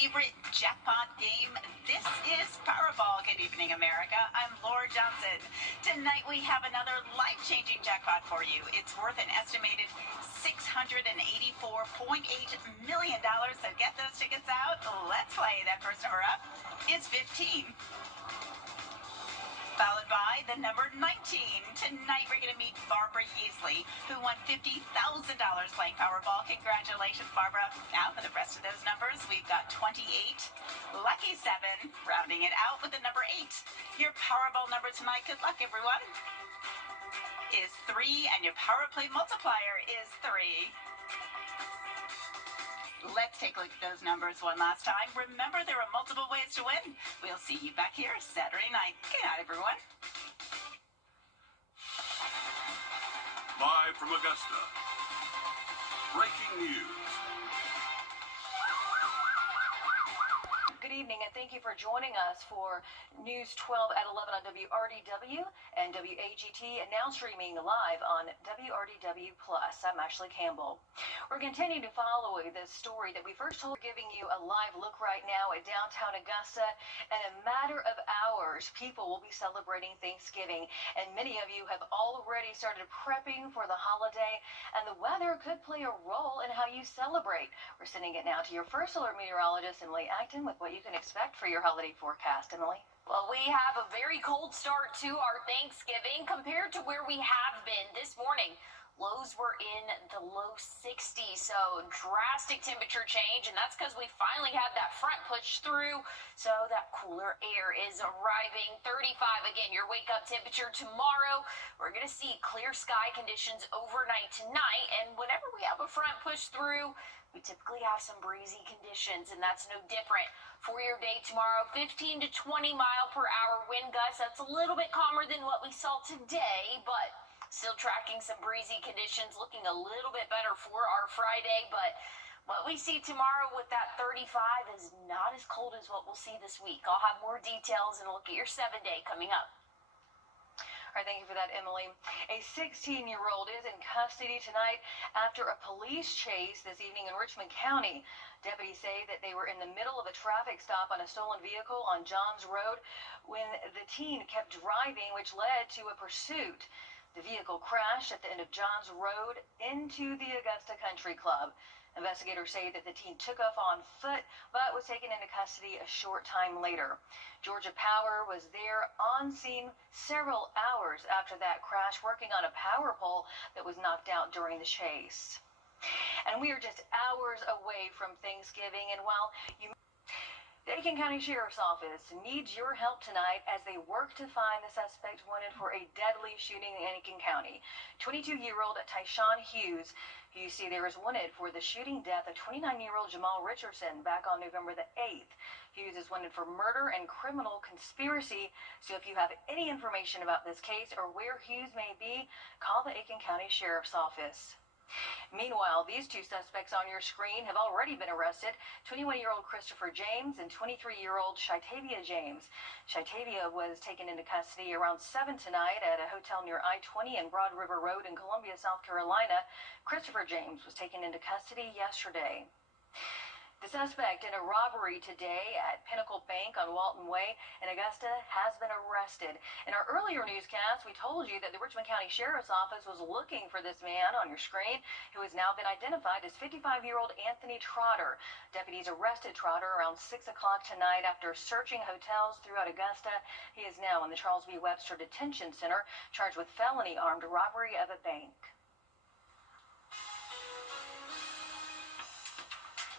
favorite jackpot game. This is Powerball. Good evening, America. I'm Laura Johnson. Tonight we have another life-changing jackpot for you. It's worth an estimated $684.8 million. So get those tickets out. Let's play. That first number up is 15. Followed by the number 19. Tonight we're going to meet Barbara Yeasley, who won $50,000 playing Powerball. Congratulations, Barbara. Now for the rest of those numbers, we've got 28, lucky 7, rounding it out with the number 8. Your Powerball number tonight, good luck everyone, is 3, and your Power Play multiplier is 3. Let's take a look at those numbers one last time. Remember, there are multiple ways to win. We'll see you back here Saturday night. Good night, everyone. Live from Augusta, breaking news. Good evening, and thank you for joining us for News 12 at 11 on Wrdw and WAGT, and now streaming live on WRDW+. I'm Ashley Campbell. We're continuing to follow this story that we first told, giving you a live look right now at downtown Augusta. In a matter of hours, people will be celebrating Thanksgiving, and many of you have already started prepping for the holiday, and the weather could play a role in how you celebrate. We're sending it now to your first alert meteorologist, Emily Acton, with what you can expect for your holiday forecast. Emily? Well, we have a very cold start to our Thanksgiving compared to where we have been this morning. Lows were in the low 60s, so drastic temperature change, and that's because we finally had that front push through, so that cooler air is arriving. 35 again, your wake-up temperature tomorrow. We're going to see clear sky conditions overnight tonight, and whenever we have a front push through, we typically have some breezy conditions, and that's no different for your day tomorrow. 15 to 20 mile per hour wind gusts. That's a little bit calmer than what we saw today, but still tracking some breezy conditions, looking a little bit better for our Friday. But what we see tomorrow with that 35 is not as cold as what we'll see this week. I'll have more details and look at your 7-day coming up. All right, thank you for that, Emily. A 16-year-old is in custody tonight after a police chase this evening in Richmond County. Deputies say that they were in the middle of a traffic stop on a stolen vehicle on Johns Road when the teen kept driving, which led to a pursuit. The vehicle crashed at the end of Johns Road into the Augusta Country Club. Investigators say that the teen took off on foot, but was taken into custody a short time later. Georgia Power was there on scene several hours after that crash, working on a power pole that was knocked out during the chase. And we are just hours away from Thanksgiving, and while the Aiken County Sheriff's Office needs your help tonight as they work to find the suspect wanted for a deadly shooting in Aiken County. 22-year-old Tyshawn Hughes, who you see there, is wanted for the shooting death of 29-year-old Jamal Richardson back on November the 8th. Hughes is wanted for murder and criminal conspiracy. So if you have any information about this case or where Hughes may be, call the Aiken County Sheriff's Office. Meanwhile, these two suspects on your screen have already been arrested. 21-year-old Christopher James and 23-year-old Shytavia James. Shytavia was taken into custody around 7 tonight at a hotel near I-20 and Broad River Road in Columbia, South Carolina. Christopher James was taken into custody yesterday. The suspect in a robbery today at Pinnacle Bank on Walton Way in Augusta has been arrested. In our earlier newscast, we told you that the Richmond County Sheriff's Office was looking for this man on your screen, who has now been identified as 55-year-old Anthony Trotter. Deputies arrested Trotter around 6 o'clock tonight after searching hotels throughout Augusta. He is now in the Charles B. Webster Detention Center, charged with felony armed robbery of a bank.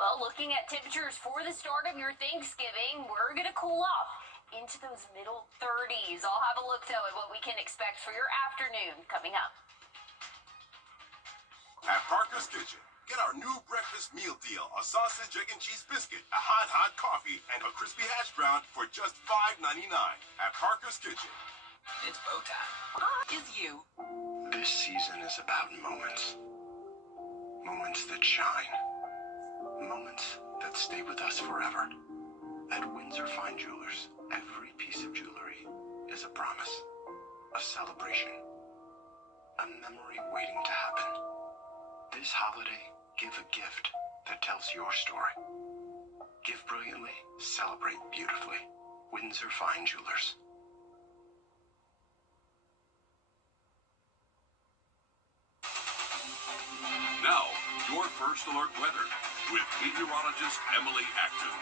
Well, looking at temperatures for the start of your Thanksgiving, we're going to cool off into those middle 30s. I'll have a look, though, at what we can expect for your afternoon coming up. At Parker's Kitchen, get our new breakfast meal deal. A sausage, egg, and cheese biscuit, a hot coffee, and a crispy hash brown for just $5.99 at Parker's Kitchen. It's bow time. Is you. This season is about moments. Moments that shine. Moments that stay with us forever. At Windsor Fine Jewelers, every piece of jewelry is a promise, a celebration, a memory waiting to happen. This holiday, give a gift that tells your story. Give brilliantly, celebrate beautifully. Windsor Fine Jewelers. Now, your first alert weather with meteorologist Emily Acton.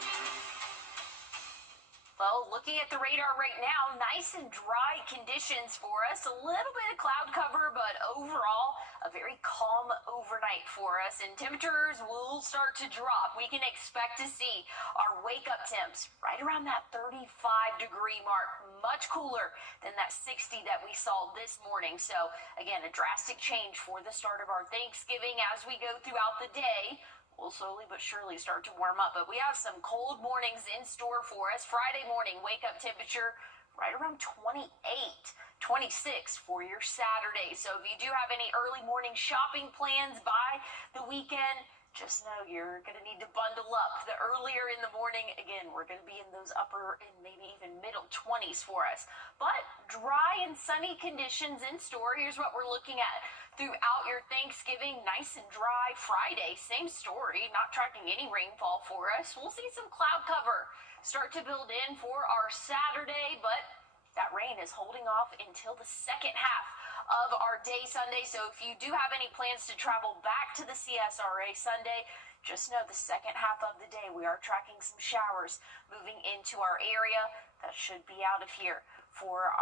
Well, looking at the radar right now, nice and dry conditions for us. A little bit of cloud cover, but overall, a very calm overnight for us. And temperatures will start to drop. We can expect to see our wake-up temps right around that 35-degree mark. Much cooler than that 60 that we saw this morning. So, again, a drastic change for the start of our Thanksgiving as we go throughout the day. We'll slowly but surely start to warm up, but we have some cold mornings in store for us. Friday morning, wake-up temperature right around 28, 26 for your Saturday. So if you do have any early morning shopping plans by the weekend, just know you're going to need to bundle up. The earlier in the morning, again, we're going to be in those upper and maybe even middle 20s for us. But dry and sunny conditions in store. Here's what we're looking at throughout your Thanksgiving. Nice and dry Friday, same story, not tracking any rainfall for us. We'll see some cloud cover start to build in for our Saturday, but that rain is holding off until the second half of our day Sunday. So if you do have any plans to travel back to the CSRA Sunday, just know the second half of the day we are tracking some showers moving into our area. That should be out of here for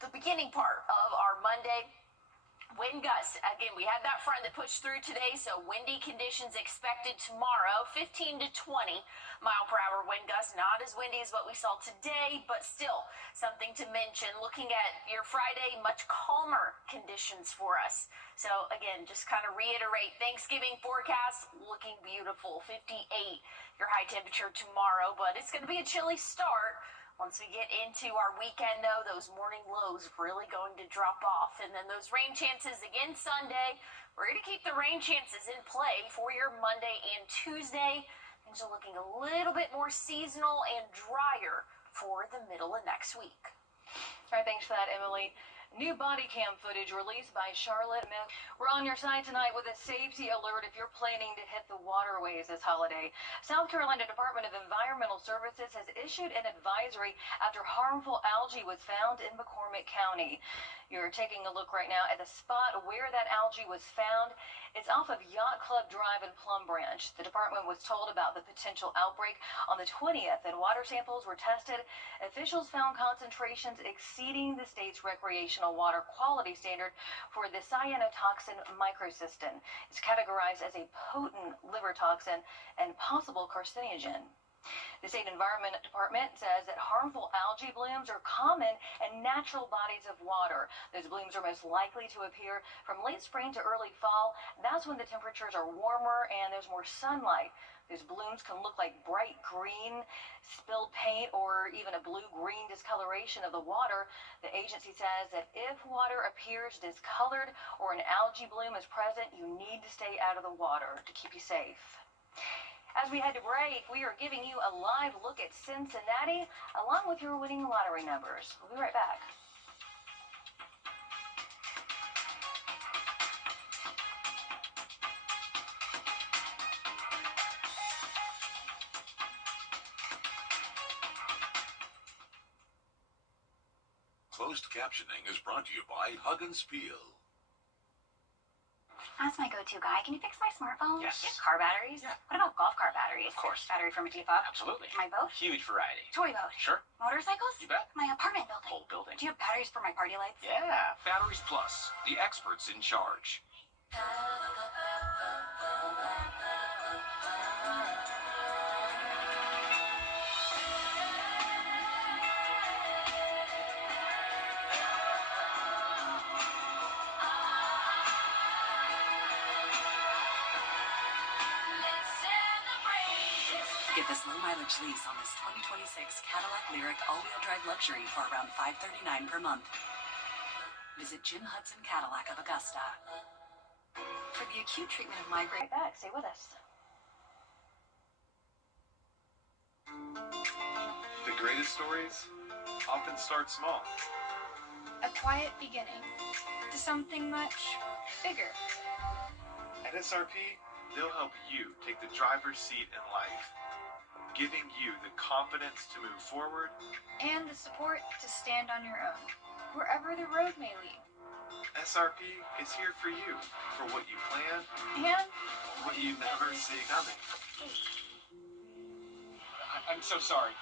the beginning part of our Monday. Wind gusts, again, we had that front that pushed through today, so windy conditions expected tomorrow, 15 to 20 mile per hour wind gusts. Not as windy as what we saw today, but still something to mention. Looking at your Friday, much calmer conditions for us. So again, just kind of reiterate, Thanksgiving forecast looking beautiful, 58 your high temperature tomorrow, but it's going to be a chilly start. Once we get into our weekend, though, those morning lows really going to drop off. And then those rain chances again Sunday. We're going to keep the rain chances in play for your Monday and Tuesday. Things are looking a little bit more seasonal and drier for the middle of next week. All right, thanks for that, Emily. New body cam footage released by Charlotte Myth. We're on your side tonight with a safety alert if you're planning to hit the waterways this holiday. South Carolina Department of Environmental Services has issued an advisory after harmful algae was found in McCormick County. You're taking a look right now at the spot where that algae was found. It's off of Yacht Club Drive in Plum Branch. The department was told about the potential outbreak on the 20th, and water samples were tested. Officials found concentrations exceeding the state's recreational water quality standard for the cyanotoxin microcystin. It's categorized as a potent liver toxin and possible carcinogen. The State Environment Department says that harmful algae blooms are common in natural bodies of water. Those blooms are most likely to appear from late spring to early fall. That's when the temperatures are warmer and there's more sunlight. Those blooms can look like bright green, spilled paint, or even a blue-green discoloration of the water. The agency says that if water appears discolored or an algae bloom is present, you need to stay out of the water to keep you safe. As we head to break, we are giving you a live look at Cincinnati, along with your winning lottery numbers. We'll be right back. Closed captioning is brought to you by Hug and Spiel. That's my go-to guy. Can you fix my smartphone? Yes. Car batteries? Yeah. What about golf cart batteries? Of course. Battery from a teapot? Absolutely. My boat? Huge variety. Toy boat? Sure. Motorcycles? You bet. My apartment building? Whole building. Do you have batteries for my party lights? Yeah. Batteries Plus, the experts in charge. Get this low-mileage lease on this 2026 Cadillac Lyriq all-wheel drive luxury for around $539 per month. Visit Jim Hudson Cadillac of Augusta. For the acute treatment of migraine... Right back. Stay with us. The greatest stories often start small. A quiet beginning to something much bigger. At SRP, they'll help you take the driver's seat in life. giving you the confidence to move forward and the support to stand on your own, wherever the road may lead. SRP is here for you, for what you plan And what you never see coming. I'm so sorry.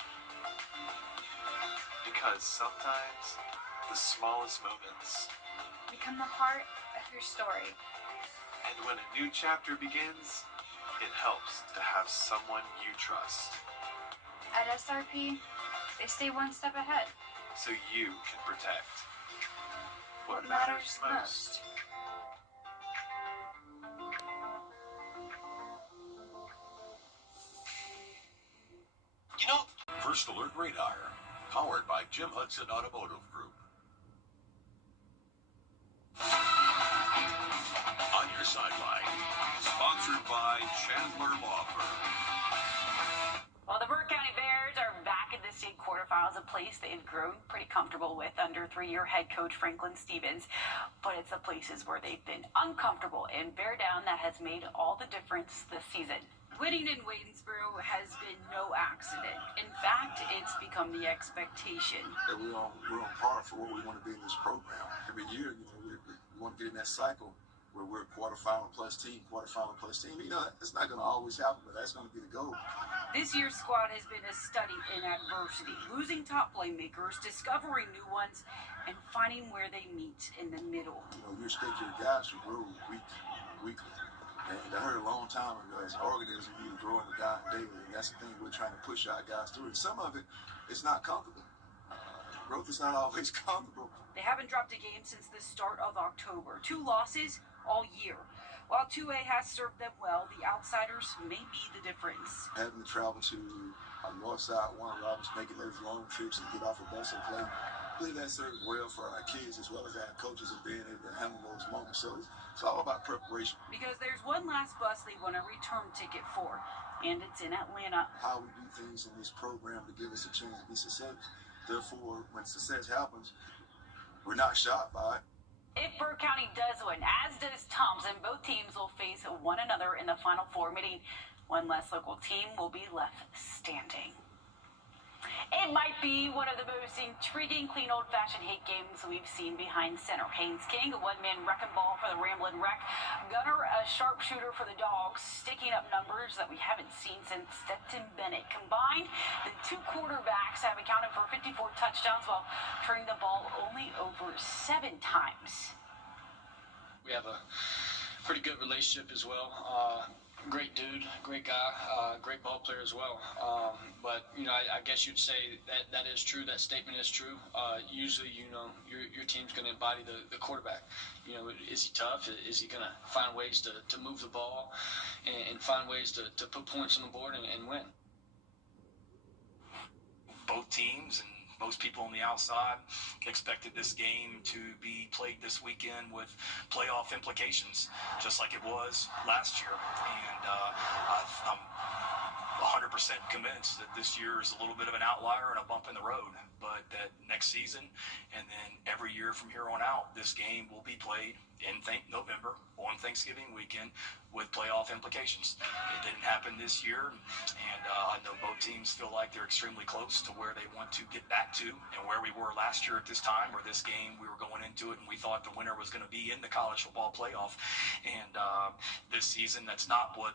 Because sometimes the smallest moments, become the heart of your story. and when a new chapter begins, it helps to have someone you trust, At SRP, they stay one step ahead. so you can protect what matters matters most. You know, First Alert Radar, powered by Jim Hudson Automotive Group. On your sideline, sponsored by Chandler Law Firm. Well, the Burke County Bears are back in the state quarterfinals, a place they've grown pretty comfortable with under three-year head coach Franklin Stevens. But it's the places where they've been uncomfortable and bear down that has made all the difference this season. Winning in Wadensboro has been no accident. In fact, it's become the expectation. That we're on par for what we want to be in this program. Every year, we want to get in that cycle where we're quarterfinal plus team. It's not going to always happen, but that's going to be the goal. This year's squad has been a study in adversity, losing top playmakers, discovering new ones, and finding where they meet in the middle. You expect your guys to grow weekly. And I heard a long time ago, as an organism, you grow and die daily. And that's the thing we're trying to push our guys through. And some of it is not comfortable. Growth is not always comfortable. They haven't dropped a game since the start of October. 2 losses all year. While 2A has served them well, the outsiders may be the difference. Having to travel to north side, Warren Roberts, making those long trips and get off a bus and play, I believe that served well for our kids as well as our coaches of being able to handle those moments. So it's all about preparation. Because there's one last bus they want a return ticket for, and it's in Atlanta. How we do things in this program to give us a chance to be successful. Therefore, when success happens, we're not shocked by it. If Burke County does win, as does Thompson, both teams will face one another in the Final Four, meaning one less local team will be left standing. It might be one of the most intriguing, clean, old-fashioned hate games we've seen behind center. Haynes King, a one-man wrecking ball for the Ramblin' Wreck. Gunner, a sharpshooter for the Dogs, sticking up numbers that we haven't seen since Stetson Bennett. Combined, the 2 quarterbacks have accounted for 54 touchdowns while turning the ball only over 7 times. We have a pretty good relationship as well. Great dude, great guy, great ball player as well. But I guess you'd say that is true. That statement is true. Usually, your team's going to embody the quarterback. Is he tough? Is he going to find ways to move the ball and find ways to put points on the board and win? Both teams and most people on the outside expected this game to be played this weekend with playoff implications, just like it was last year. And I'm 100% convinced that this year is a little bit of an outlier and a bump in the road, but that next season and then every year from here on out, this game will be played in November on Thanksgiving weekend with playoff implications. It didn't happen this year, and I know both teams feel like they're extremely close to where they want to get back to and where we were last year at this time, or this game we were going into it and we thought the winner was going to be in the college football playoff. And this season, that's not what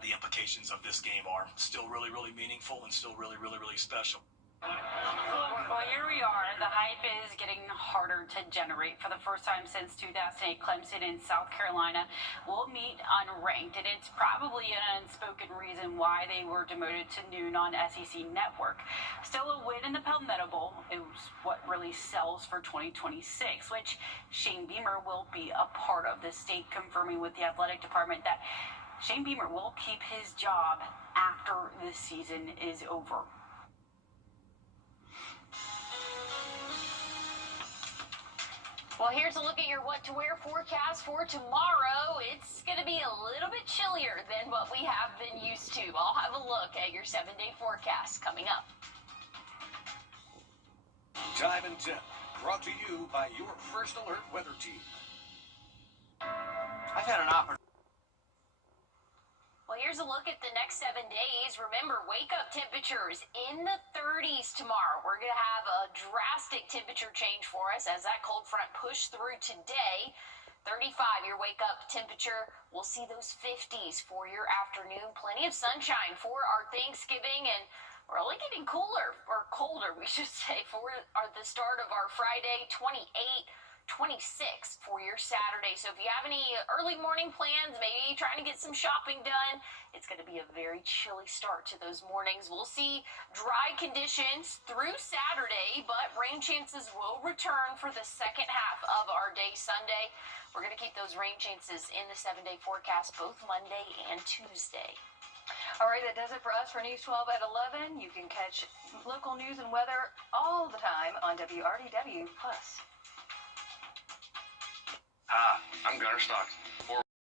the implications of this game are. Still really, really meaningful and still really, really, really special. Well, here we are. The hype is getting harder to generate. For the first time since 2008, Clemson and South Carolina will meet unranked, and it's probably an unspoken reason why they were demoted to noon on SEC Network. Still, a win in the Palmetto Bowl is what really sells for 2026, which Shane Beamer will be a part of. The state confirming with the athletic department that Shane Beamer will keep his job after the season is over. Well, here's a look at your what to wear forecast for tomorrow. It's going to be a little bit chillier than what we have been used to. I'll have a look at your 7-day forecast coming up. Time and Tip, brought to you by your First Alert weather team. I've had an opportunity. Well, Well, here's a look at the next 7 days. Remember, wake-up temperatures in the 30s tomorrow. We're going to have a drastic temperature change for us as that cold front pushed through today. 35, your wake-up temperature. We'll see those 50s for your afternoon. Plenty of sunshine for our Thanksgiving, and we're only getting cooler, or colder, we should say, for the start of our Friday, 28. 26 for your Saturday. So if you have any early morning plans, maybe trying to get some shopping done, it's going to be a very chilly start to those mornings. We'll see dry conditions through Saturday, but rain chances will return for the second half of our day Sunday. We're going to keep those rain chances in the 7-day forecast both Monday and Tuesday. All right, that does it for us for News 12 at 11. You can catch local news and weather all the time on WRDW+. I'm Gunner Stocks.